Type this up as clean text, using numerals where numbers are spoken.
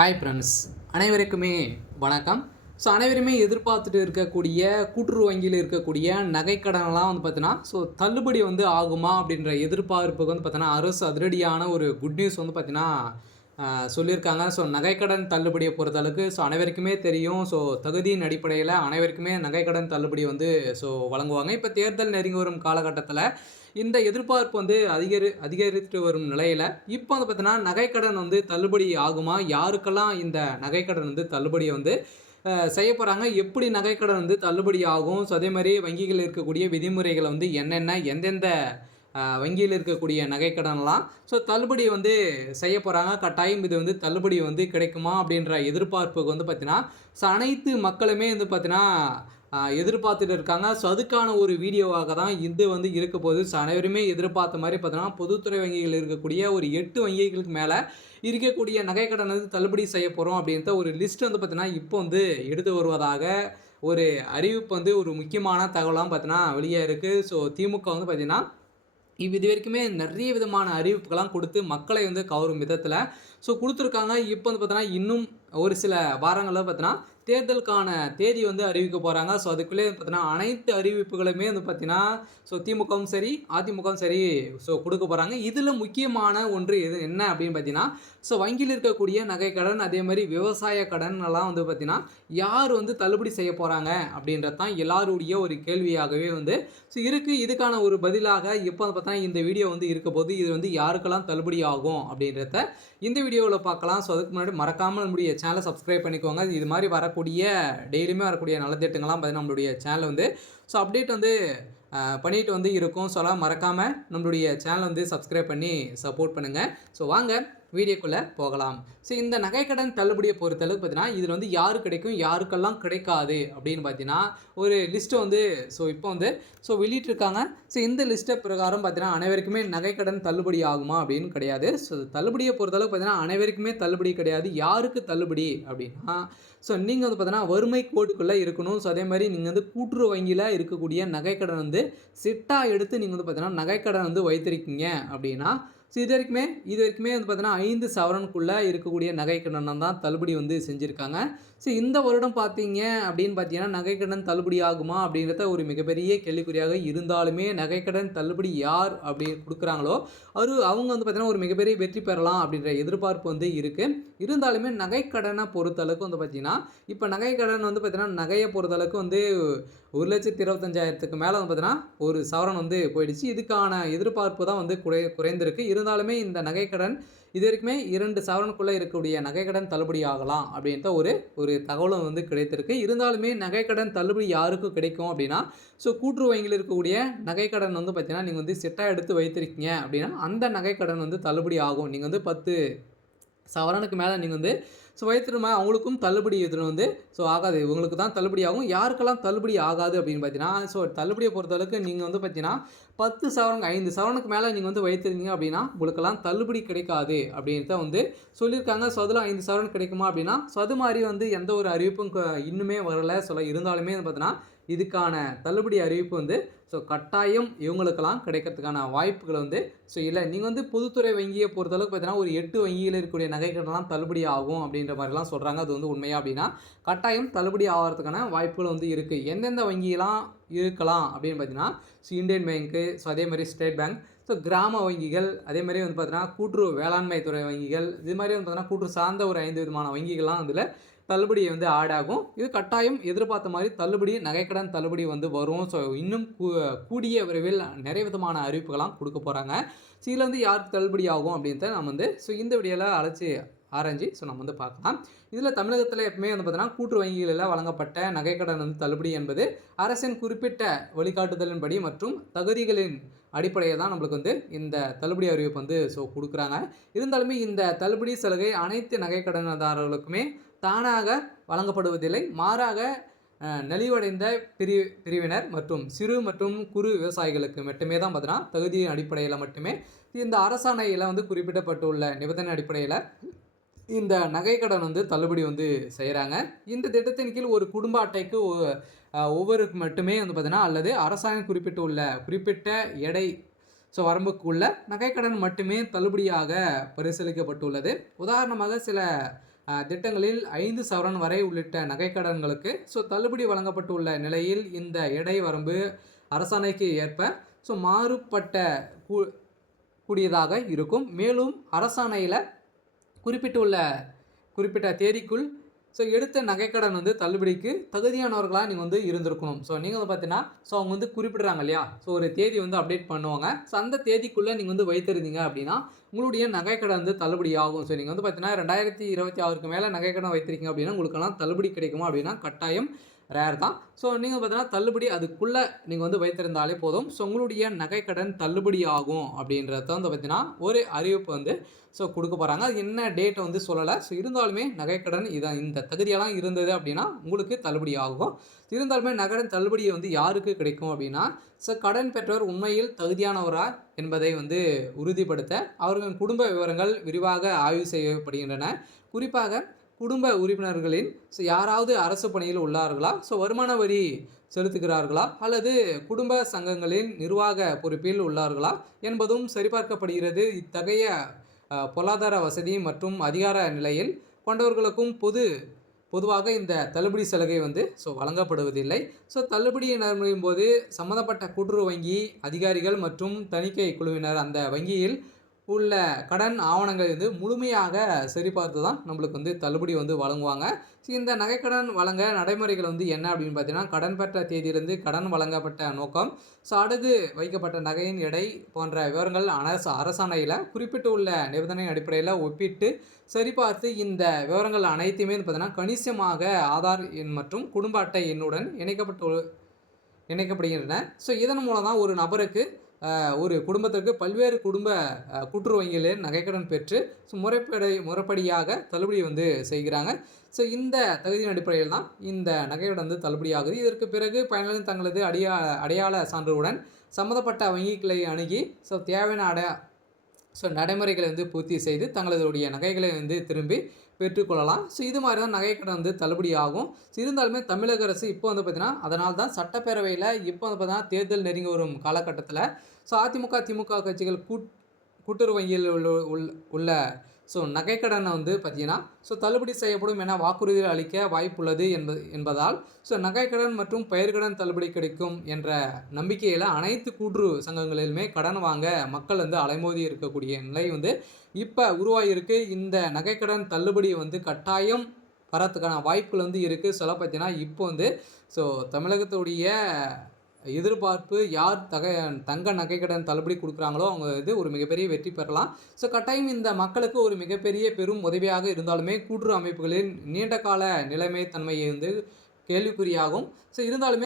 Hi friends, அனைவருக்குமே வணக்கம். அனைவருமே எதிர்பார்த்துட்டு இருக்கக்கூடிய கூட்டுறவு வங்கியில் இருக்கக்கூடிய நகைக்கடனெல்லாம் தள்ளுபடி ஆகுமா அப்படின்ற எதிர்பார்ப்புக்கு அரசு அதிரடியான ஒரு குட் நியூஸ் சொல்லியிருக்காங்க. நகைக்கடன் தள்ளுபடியை பொறுத்தளவுக்கு அனைவருக்குமே தெரியும். தகுதியின் அடிப்படையில் அனைவருக்குமே நகைக்கடன் தள்ளுபடி வழங்குவாங்க. இப்போ தேர்தல் நெருங்கி வரும் காலகட்டத்தில் இந்த எதிர்பார்ப்பு அதிகரித்து வரும் நிலையில் இப்போ நகைக்கடன் தள்ளுபடி ஆகுமா? யாருக்கெல்லாம் இந்த நகைக்கடன் தள்ளுபடி செய்ய போகிறாங்க? எப்படி நகைக்கடன் தள்ளுபடி ஆகும்? அதே மாதிரி வங்கிகளில் இருக்கக்கூடிய விதிமுறைகளை என்னென்ன, எந்தெந்த வங்கியில் இருக்கக்கூடிய நகைக்கடன்லாம் தள்ளுபடி செய்ய போகிறாங்க. கட்டாயம் இது தள்ளுபடி கிடைக்குமா அப்படின்ற எதிர்பார்ப்புக்கு அனைத்து மக்களுமே எதிர்பார்த்துட்டு இருக்காங்க. அதுக்கான ஒரு வீடியோவாக தான் இது இருக்க போகுது. அனைவருமே எதிர்பார்த்த மாதிரி பொதுத்துறை வங்கிகள் இருக்கக்கூடிய ஒரு 8 வங்கிகளுக்கு மேலே இருக்கக்கூடிய நகைக்கடன் தள்ளுபடி செய்ய போகிறோம் அப்படின்ற ஒரு லிஸ்ட் இப்போ எடுத்து வருவதாக ஒரு அறிவிப்பு ஒரு முக்கியமான தகவலாம் வெளியே இருக்குது. திமுக இது வரைக்குமே நிறைய விதமான அறிவிப்புகள்லாம் கொடுத்து மக்களை கவரும் விதத்தில் கொடுத்துருக்காங்க. இப்போ இன்னும் ஒரு சில வாரங்களில் தேர்தலுக்கான தேதி அறிவிக்க போகிறாங்க. அதுக்குள்ளே அனைத்து அறிவிப்புகளுமே திமுகவும் சரி, அதிமுகவும் சரி கொடுக்க போகிறாங்க. இதில் முக்கியமான ஒன்று என்ன அப்படின்னு பார்த்தீங்கன்னா, வங்கியில் இருக்கக்கூடிய நகைக்கடன், அதே மாதிரி விவசாய கடன் எல்லாம் யார் தள்ளுபடி செய்ய போகிறாங்க அப்படின்றது தான் எல்லாருடைய ஒரு கேள்வியாகவே இருக்குது. இதுக்கான ஒரு பதிலாக இப்போ இந்த வீடியோ இருக்க போது இது யாருக்கெல்லாம் தள்ளுபடி ஆகும் அப்படின்றத இந்த வீடியோவில் பார்க்கலாம். அதுக்கு முன்னாடி மறக்காமல் நம்மளுடைய சேனலை சப்ஸ்கிரைப் பண்ணிக்கோங்க. இது மாதிரி வரக்கூடிய டெய்லியுமே வரக்கூடிய நலத்திட்டங்கள்லாம் நம்மளுடைய சேனல் அப்டேட் பண்ணிட்டு இருக்கும். மறக்காமல் நம்மளுடைய சேனலை சப்ஸ்கிரைப் பண்ணி சப்போர்ட் பண்ணுங்கள். வாங்க வீடியோக்குள்ளே போகலாம். இந்த நகைக்கடன் தள்ளுபடியை பொறுத்தளவுக்கு பார்த்தீங்கன்னா இதில் யாரு கிடைக்கும், யாருக்கெல்லாம் கிடைக்காது அப்படின்னு பார்த்தீங்கன்னா ஒரு லிஸ்ட்டை இப்போ வெளியிட்டிருக்காங்க. இந்த லிஸ்ட்டை பிரகாரம் பார்த்தீங்கன்னா அனைவருக்குமே நகைக்கடன் தள்ளுபடி ஆகுமா அப்படின்னு கிடையாது. தள்ளுபடியை பொறுத்தளவுக்கு பார்த்தீங்கன்னா அனைவருக்குமே தள்ளுபடி கிடையாது. யாருக்கு தள்ளுபடி அப்படின்னா நீங்கள் பார்த்தீங்கன்னா வறுமை கோட்டுக்குள்ளே இருக்கணும். அதே மாதிரி நீங்கள் கூட்டுறவு வங்கியில் இருக்கக்கூடிய நகைக்கடன் சிட்டாக எடுத்து நீங்கள் பார்த்தீங்கன்னா நகைக்கடன் வைத்திருக்கீங்க அப்படின்னா இது வரைக்குமே பார்த்தீங்கன்னா 5 சவரனுக்குள்ளே இருக்கக்கூடிய நகைக்கடன் தான் தள்ளுபடி செஞ்சுருக்காங்க. இந்த வருடம் பார்த்தீங்க அப்படின்னு பார்த்தீங்கன்னா நகைக்கடன் தள்ளுபடி ஆகுமா அப்படின்றத ஒரு மிகப்பெரிய கேள்விக்குறியாக இருந்தாலுமே நகைக்கடன் தள்ளுபடி யார் அப்படி கொடுக்குறாங்களோ அவங்க பார்த்தீங்கன்னா ஒரு மிகப்பெரிய வெற்றி பெறலாம் அப்படின்ற எதிர்பார்ப்பு இருக்குது. இருந்தாலுமே நகைக்கடனை பொறுத்தளவுக்கு பார்த்தீங்கன்னா இப்போ நகைக்கடன் பார்த்தீங்கன்னா நகையை பொறுத்தளவுக்கு 1,25,000க்கு மேலே பார்த்தீங்கன்னா ஒரு சவரன் போயிடுச்சு. இதுக்கான எதிர்பார்ப்பு தான் குறைந்திருக்கு. இருந்தாலுமே இந்த நகைக்கடன் இது வரைக்குமே 2 சவரனுக்குள்ளே இருக்கக்கூடிய நகைக்கடன் தள்ளுபடி ஆகலாம் அப்படின்ற ஒரு தகவலும் கிடைத்திருக்கு. இருந்தாலுமே நகைக்கடன் தள்ளுபடி யாருக்கு கிடைக்கும் அப்படின்னா கூட்டுறவு வங்கியில் இருக்கக்கூடிய நகைக்கடன் பார்த்தீங்கன்னா நீங்கள் செட்டாக எடுத்து வைத்திருக்கீங்க அப்படின்னா அந்த நகைக்கடன் தள்ளுபடி ஆகும். நீங்கள் 10 சவரனுக்கு மேலே நீங்கள் வைத்திருமா அவங்களுக்கும் தள்ளுபடி இதில் ஆகாது. இவங்களுக்கு தான் தள்ளுபடி ஆகும். யாருக்கெல்லாம் தள்ளுபடி ஆகாது அப்படின்னு பார்த்தீங்கன்னா தள்ளுபடியை பொறுத்தளவுக்கு நீங்கள் பார்த்தீங்கன்னா 10 சவரன் 5 சவரனுக்கு மேலே நீங்கள் வைத்திருந்தீங்க அப்படின்னா உங்களுக்கெல்லாம் தள்ளுபடி கிடைக்காது அப்படின்றத சொல்லியிருக்காங்க. அதில் 5 சவரன் கிடைக்குமா அப்படின்னா அது மாதிரி எந்த ஒரு அறிவிப்பும் இன்னுமே வரலை. இருந்தாலுமே பார்த்தீங்கன்னா இதுக்கான தள்ளுபடி அறிவிப்பு கட்டாயம் இவங்களுக்கெல்லாம் கிடைக்கிறதுக்கான வாய்ப்புகள் இல்லை. நீங்கள் பொதுத்துறை வங்கியை பொறுத்தளவுக்கு பார்த்தீங்கன்னா ஒரு 8 வங்கியில் இருக்கக்கூடிய நகைக்கடன்லாம் தள்ளுபடி ஆகும் அப்படின்ற மாதிரிலாம் சொல்கிறாங்க. அது உண்மையா அப்படின்னா கட்டாயம் தள்ளுபடி ஆகிறதுக்கான வாய்ப்புகள் இருக்குது. எந்தெந்த வங்கியெல்லாம் இருக்கலாம் அப்படின்னு பார்த்தீங்கன்னா இந்தியன் பேங்க்கு, அதே மாதிரி ஸ்டேட் பேங்க், கிராம வங்கிகள், அதே மாதிரி பார்த்தீங்கன்னா கூட்டுறவு வேளாண்மை துறை வங்கிகள், இது மாதிரி பார்த்தீங்கன்னா கூட்டுறவு சார்ந்த ஒரு 5 விதமான வங்கிகள்லாம் அதில் தள்ளுபடி ஆட் ஆகும். இது கட்டாயம் எதிர்பார்த்த மாதிரி தள்ளுபடி நகைக்கடன் தள்ளுபடி வரும். இன்னும் கூடிய விரைவில் நிறைய விதமான அறிவிப்புகள்லாம் கொடுக்க போகிறாங்க. இதில் யாருக்கு தள்ளுபடி ஆகும் அப்படின்றத நம்ம இந்த வீடியோவில் ஆராய்ச்சி நம்ம பார்க்கலாம். இதில் தமிழகத்தில் எப்பவுமே பார்த்தீங்கன்னா கூட்டுறவு வங்கிகளில் வழங்கப்பட்ட நகைக்கடன் தள்ளுபடி என்பது அரசின் குறிப்பிட்ட வழிகாட்டுதலின்படி மற்றும் தகுதிகளின் அடிப்படையில் தான் நம்மளுக்கு இந்த தள்ளுபடி அறிவிப்பு கொடுக்குறாங்க. இருந்தாலுமே இந்த தள்ளுபடி சலுகை அனைத்து நகைக்கடனதாரர்களுக்குமே தானாக வழங்கப்படுவதில்லை. மாறாக நலிவடைந்த பிரிவினர் மற்றும் சிறு மற்றும் குறு விவசாயிகளுக்கு மட்டுமே தான் பார்த்தீங்கன்னா தகுதியின் அடிப்படையில் மட்டுமே இந்த அரசாணையில் குறிப்பிடப்பட்டுள்ள நிபந்தனை அடிப்படையில் இந்த நகைக்கடன் தள்ளுபடி செய்கிறாங்க. இந்த திட்டத்தின் கீழ் ஒரு குடும்ப அட்டைக்கு ஒவ்வொருக்கு மட்டுமே பார்த்தீங்கன்னா அல்லது அரசாங்கம் குறிப்பிட்ட எடை வரம்புக்குள்ள நகைக்கடன் மட்டுமே தள்ளுபடியாக பரிசீலிக்கப்பட்டுள்ளது. உதாரணமாக சில திட்டங்களில் 5 சவரன் வரை உள்ளிட்ட நகைக்கடன்களுக்கு தள்ளுபடி வழங்கப்பட்டுள்ள நிலையில் இந்த எடை வரம்பு அரசாணைக்கு ஏற்ப மாறுபட்ட கூடியதாக இருக்கும். மேலும் அரசாணையில் குறிப்பிட்ட தேதிக்குள் எடுத்த நகைக்கடன் தள்ளுபடிக்கு தகுதியானவர்களாக நீங்கள் இருந்திருக்கணும். நீங்கள் பார்த்தீங்கன்னா அவங்க குறிப்பிடுறாங்க இல்லையா, ஒரு தேதி அப்டேட் பண்ணுவாங்க. அந்த தேதிக்குள்ளே நீங்கள் வைத்திருந்தீங்க அப்படின்னா உங்களுடைய நகைக்கடன் தள்ளுபடி ஆகும். நீங்கள் பார்த்தீங்கன்னா 2026க்கு மேலே நகைக்கடன் வைத்திருக்கீங்க அப்படின்னா உங்களுக்கெல்லாம் தள்ளுபடி கிடைக்குமா அப்படின்னா கட்டாயம் ரேர் தான். நீங்கள் பார்த்தீங்கன்னா தள்ளுபடி அதுக்குள்ளே நீங்கள் வைத்திருந்தாலே போதும். உங்களுடைய நகைக்கடன் தள்ளுபடி ஆகும் அப்படின்றத பார்த்தீங்கன்னா ஒரு அறிவிப்பு கொடுக்க போகிறாங்க. அது என்ன டேட் சொல்லலை. இருந்தாலுமே நகைக்கடன் இந்த தகுதியெல்லாம் இருந்தது அப்படின்னா உங்களுக்கு தள்ளுபடி ஆகும். இருந்தாலுமே நகைக்கடன் தள்ளுபடி யாருக்கு கிடைக்கும் அப்படின்னா கடன் பெற்றவர் உண்மையில் தகுதியானவரா என்பதை உறுதிப்படுத்த அவர்களின் குடும்ப விவரங்கள் விரிவாக ஆய்வு செய்யப்படுகின்றன. குறிப்பாக குடும்ப உறுப்பினர்களின் யாராவது அரசு பணியில் உள்ளார்களா, வருமான வரி செலுத்துகிறார்களா அல்லது குடும்ப சங்கங்களின் நிர்வாக பொறுப்பில் உள்ளார்களா என்பதும் சரிபார்க்கப்படுகிறது. இத்தகைய பொருளாதார வசதி மற்றும் அதிகார நிலையில் கொண்டவர்களுக்கும் பொதுவாக இந்த தள்ளுபடி சலுகை வழங்கப்படுவதில்லை. தள்ளுபடி நடைமுறையும் போது சம்மந்தப்பட்ட கூட்டுறவு வங்கி அதிகாரிகள் மற்றும் தணிக்கை குழுவினர் அந்த வங்கியில் உள்ள கடன் ஆவணங்கள் முழுமையாக சரிபார்த்து தான் நம்மளுக்கு தள்ளுபடி வழங்குவாங்க. இந்த நகைக்கடன் வழங்க நடைமுறைகள் என்ன அப்படின்னு பார்த்தீங்கன்னா, கடன் பெற்ற தேதியிலிருந்து கடன் வழங்கப்பட்ட நோக்கம், அடகு வைக்கப்பட்ட நகையின் எடை போன்ற விவரங்கள் அரசாணையில் குறிப்பிட்டுள்ள நிபந்தனை அடிப்படையில் ஒப்பிட்டு சரிபார்த்து இந்த விவரங்கள் அனைத்துமே பார்த்தீங்கன்னா கணிசமாக ஆதார் எண் மற்றும் குடும்ப அட்டை எண்ணுடன் இணைக்கப்படுகின்றன. இதன் மூலம் தான் ஒரு நபருக்கு ஒரு குடும்பத்திற்கு பல்வேறு கூட்டுறவு வங்கிகளில் நகைக்கடன் பெற்று முறைப்படியாக தள்ளுபடி செய்கிறாங்க. இந்த தகுதியின் அடிப்படையில் தான் இந்த நகைக்கடன் தள்ளுபடி ஆகுது. இதற்கு பிறகு பயனாளிகள் தங்களது அடையாள சான்றுடன் சம்மந்தப்பட்ட வங்கிகளை அணுகி தேவையான நடைமுறைகளை பூர்த்தி செய்து தங்களுடைய நகைகளை திரும்பி பெற்றுக்கொள்ளலாம். இது மாதிரி தான் நகைக்கடன் தள்ளுபடி ஆகும். இருந்தாலுமே தமிழக அரசு இப்போ பார்த்தீங்கன்னா அதனால தான் சட்டப்பேரவையில் இப்போ பார்த்தீங்கன்னா தேர்தல் நெருங்கி வரும் காலகட்டத்தில் அதிமுக திமுக கட்சிகள் கூட்டுறவு வங்கியில் உள்ள நகைக்கடனை பார்த்தீங்கன்னா தள்ளுபடி செய்யப்படும் என வாக்குறுதிகள் அளிக்க வாய்ப்புள்ளது என்பதால் நகைக்கடன் மற்றும் பயிர்க்கடன் தள்ளுபடி கிடைக்கும் என்ற நம்பிக்கையில் அனைத்து கூட்டுறவு சங்கங்களிலுமே கடன் வாங்க மக்கள் அலைமோதி இருக்கக்கூடிய நிலை இப்போ உருவாகியிருக்கு. இந்த நகைக்கடன் தள்ளுபடி கட்டாயம் வரத்துக்கான வாய்ப்புகள் இருக்குது. சொல்ல பார்த்தீங்கன்னா இப்போ தமிழகத்துடைய எதிர்பார்ப்பு யார் தங்க நகைக்கடன் தள்ளுபடி கொடுக்குறாங்களோ அவங்க ஒரு மிகப்பெரிய வெற்றி பெறலாம். கட்டாயம் இந்த மக்களுக்கு ஒரு மிகப்பெரிய பெரும் உதவியாக இருந்தாலுமே கூட்டுறவு அமைப்புகளின் நீண்ட கால நிலைமை தன்மை கேள்விக்குறியாகும். இருந்தாலுமே